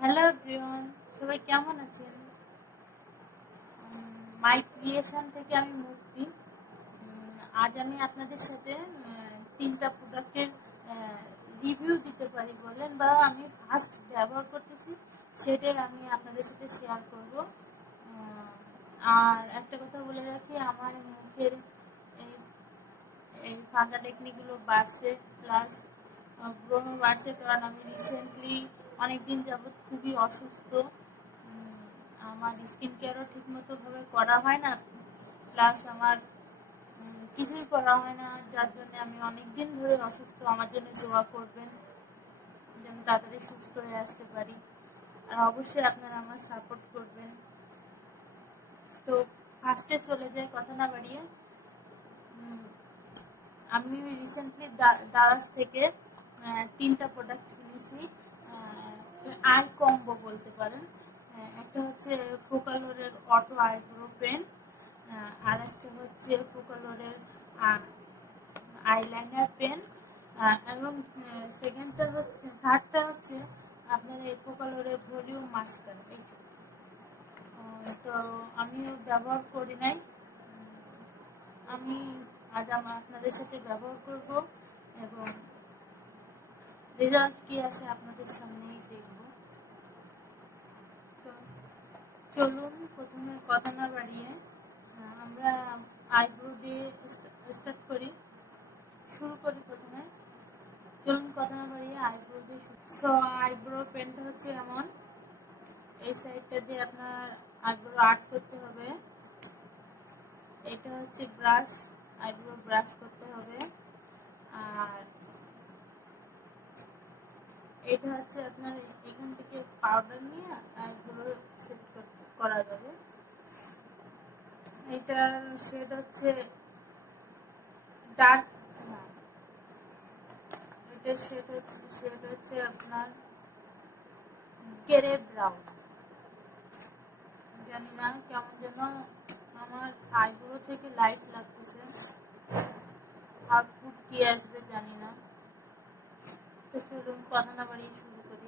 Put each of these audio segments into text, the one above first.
Hello everyone, সবাই কেমন আছেন? মাই ক্রিয়েশন থেকে আমি মুক্তি। আজ আমি আপনাদের সাথে তিনটা প্রোডাক্টের রিভিউ দিতে পারি বলেন, বা আমি ফার্স্ট ব্যবহার করতেছি সেটাই আমি আপনাদের সাথে শেয়ার করব। আর একটা কথা বলে রাখি, আমার মুখের এই ফাঁকা টেকনিকগুলো বাড়ছে, প্লাস ব্রণ বাড়ছে, কারণ আমি রিসেন্টলি অনেকদিন যাবৎ খুবই অসুস্থ। আমার স্কিন কেয়ারও ঠিকমতো ভাবে করা হয় না, প্লাস আমার কিছুই করা হয় না, যার জন্য আমি অনেকদিন ধরে অসুস্থ। আমার জন্য দোয়া করবেন যেন তাড়াতাড়ি সুস্থ হয়ে আসতে পারি, আর অবশ্যই আপনারা আমার সাপোর্ট করবেন। তো ফার্স্টে চলে যাই কথা না বাড়িয়ে। আমি রিসেন্টলি দারাজ থেকে তিনটা প্রোডাক্ট কিনেছি, আই কম্বো বলতে পারেন। একটা হচ্ছে ফোকালোরের অটো আইব্রো পেন, আর একটা হচ্ছে ফোকালোরের আইলাইনার পেন, এবং থার্ডটা হচ্ছে আপনার এই ফোকালোরের ভলিউম মাস্কারা। এইটা তো আমিও ব্যবহার করি নাই, আমি আজ আপনাদের সাথে ব্যবহার করব এবং রেজাল্ট কি আসে আপনাদের সামনেই দেখব। তো চলুন, প্রথমে কথা না বাড়িয়ে আমরা আইব্রো দিয়ে স্টার্ট করি, শুরু করি। প্রথমে চলুন কথা না বাড়িয়ে আইব্রো দিয়ে শুরু। সো আইব্রো পেনটা হচ্ছে এমন, এই সাইডটা দিয়ে আপনার আইব্রো আর্ট করতে হবে। এটা হচ্ছে ব্রাশ, আইব্রো ব্রাশ করতে হবে। আর এটা হচ্ছে আপনার এখান থেকে পাউডার নিয়ে আইব্রো সেট করা যাবে। এটার শেড হচ্ছে ডার্ক, এটার শেড হচ্ছে আপনার গ্রে ব্রাউন। জানি না কেমন যেন আমার আইব্রো থেকে লাইট লাগতেছে, আউটপুট কি আসবে জানি না। তো চলুন কথা না বাড়িয়ে শুরু করি।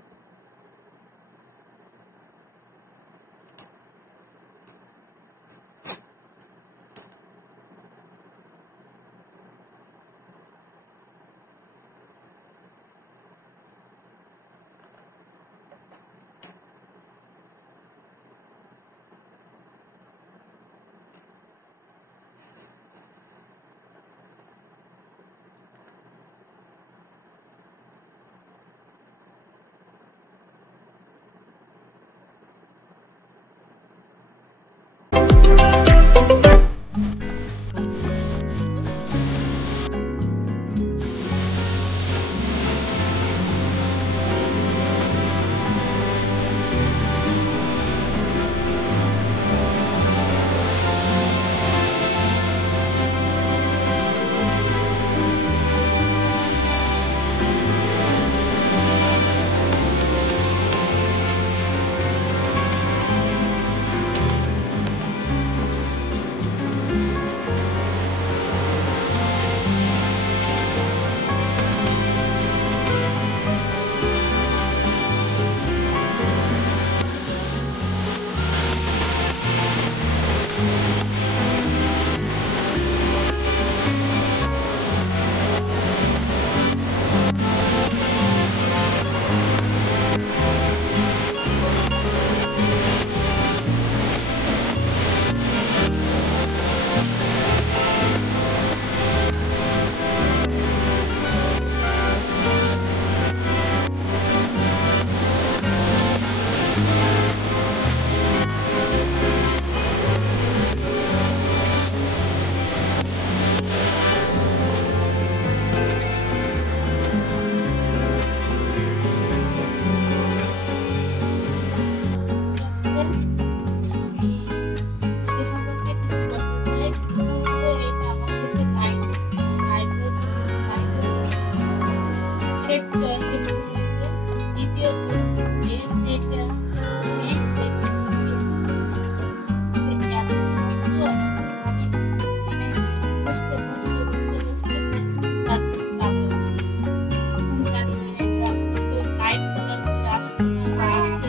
আসছে না বা আসছে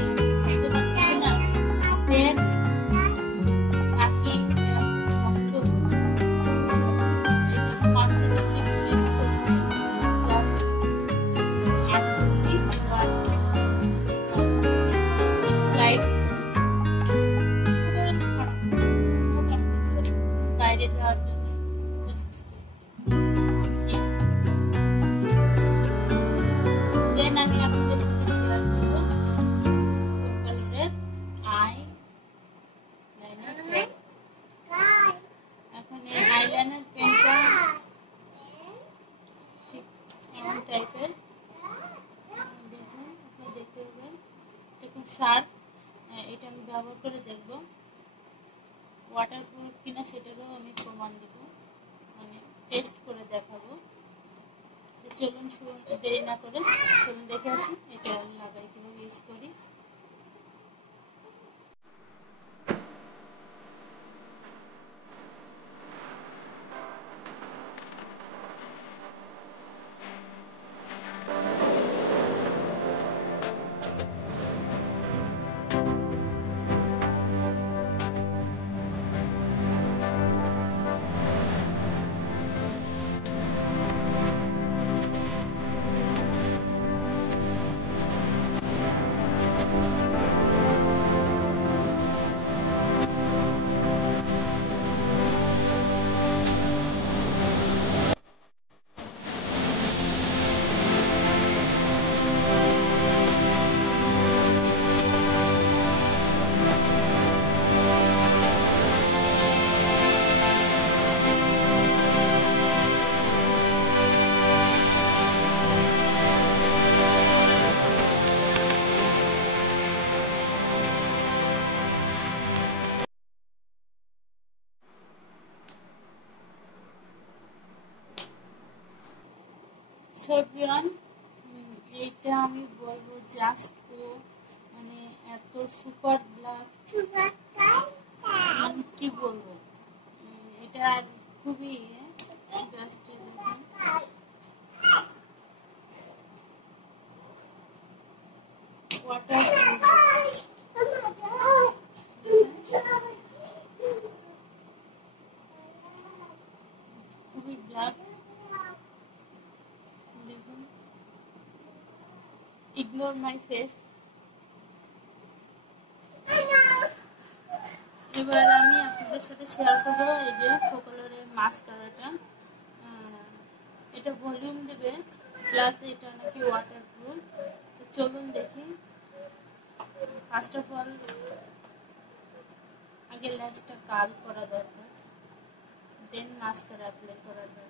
আমি আপনাদের সাথে শেয়ার করব কালারের আই লাইনার পেন। এখন এই আইলাইনার পেনটা ঠিক এমন টাইপের, দেখুন আপনারা দেখতে পাবেন দেখুন শার্প। এটা আমি ব্যবহার করে দেখব ওয়াটারপ্রুফ কিনা, সেটারও আমি প্রমাণ দেব, মানে টেস্ট করে দেখাবো। চলুন শুরু দেরি না করে চলুন দেখে আসি এটা লাগাই কিভাবে ইউজ করি। সবিয়ান এইটা আমি বলবো জাস্ট ও মানে এত সুপার ব্ল্যাক, আমি কি বলবো, এটা খুবই জাস্ট ওয়াটার খুবই ব্ল্যাক। দেখুন ইগনোর মাই ফেস। এবার আমি আপনাদের সাথে শেয়ার করবো এই যে ফোকালারের মাস্কারাটা। এটা ভলিউম দেবে প্লাস এটা নাকি ওয়াটারপ্রুফ। তো চলুন দেখি। ফার্স্ট অফ অল আগে ল্যাশটা কার্ভ করা দরকার, দেন মাস্কারা অ্যাপ্লাই করা দরকার।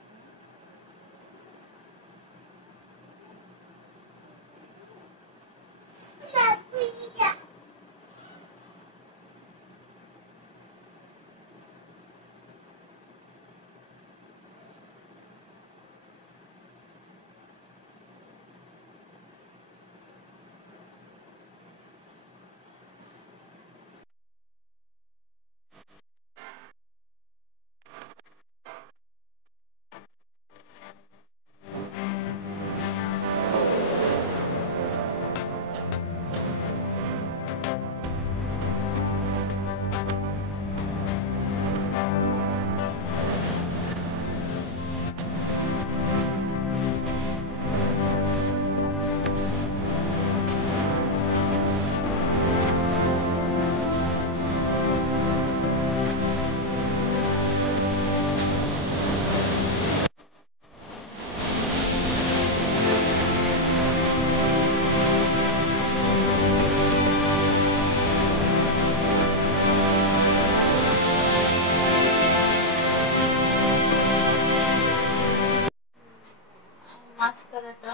মাস্কারাটা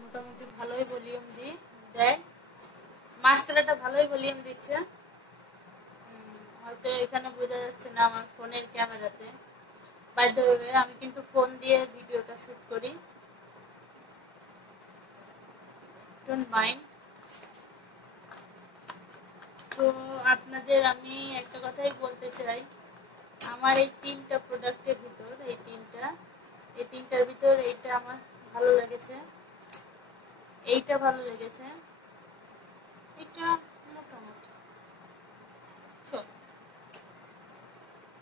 মোটামুটি ভালোই ভলিউম দেয়, মাস্কারাটা ভালোই ভলিউম দিচ্ছে। হয়তো এখানে বোঝা যাচ্ছে না আমার ফোনের ক্যামেরাতে, বাই দ্য ওয়ে আমি কিন্তু ফোন দিয়ে ভিডিওটা শুট করি, ডোন্ট মাইন্ড। তো আপনাদের আমি একটা কথাই বলতে চাই, আমার এই তিনটা প্রোডাক্টের ভিতর এই তিনটার ভিতর এইটা আমার ভালো লেগেছে, এইটা ভালো লেগেছে, এটা মোটামুটি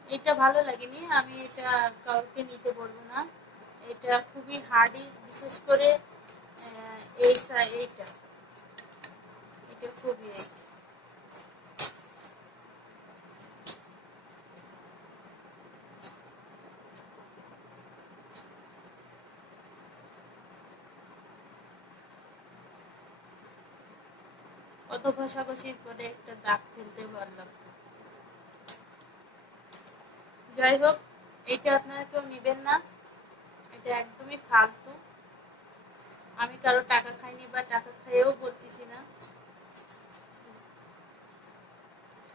এটা ভালো লাগেনি, আমি এটা কাউকে নিতে বলবো না। এটা খুবই হার্ডি, বিশেষ করে এইটা খুবই কত ঘষাঘষির পরে একটা দাগ ফেলতে পারলাম। যাই হোক, এটা আপনারা কেউ নেবেন না, এটা একদমই ফালতু। আমি কারো টাকা খাইনি বা টাকা খাইয়েও বলতেছি না,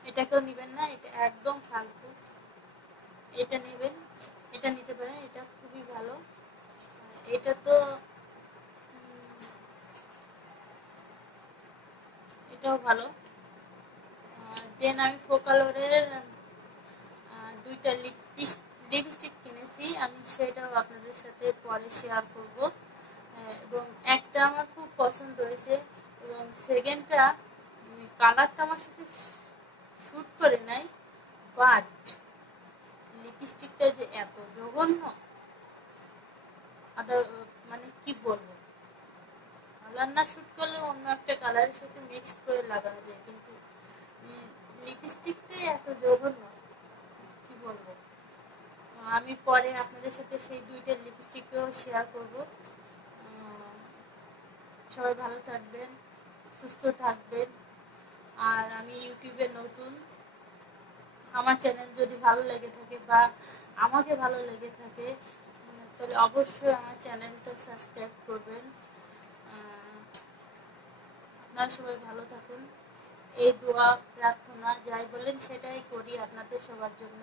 এটা কেউ নেবেন না, এটা একদম ফালতু। এটা নেবেন, এটা নিতে পারেন, এটা খুবই ভালো। এটা তো এটাও ভালো। দেন আমি ফোকালোরের দুইটা লিপস্টিক কিনেছি, আমি সেটাও আপনাদের সাথে পরে শেয়ার করব। এবং একটা আমার খুব পছন্দ হয়েছে, এবং সেকেন্ডটা কালারটা আমার সাথে শ্যুট করে নাই, বাট লিপস্টিকটা যে এত জঘন্য, মানে কি বলবো, কালার না শ্যুট করলে অন্য একটা কালারের সাথে মিক্সড করে লাগানো যায়, কিন্তু লিপস্টিকটাই এত জঘন্য, কি বলবো। আমি পরে আপনাদের সাথে সেই দুইটা লিপস্টিকও শেয়ার করব। সবাই ভালো থাকবেন, সুস্থ থাকবেন। আর আমি ইউটিউবে নতুন, আমার চ্যানেল যদি ভালো লেগে থাকে বা আমাকে ভালো লেগে থাকে, তাহলে অবশ্যই আমার চ্যানেলটা সাবস্ক্রাইব করবেন। আপনারা সবাই ভালো থাকুন, এই দোয়া প্রার্থনা যাই বলেন সেটাই করি আপনাদের সবার জন্য।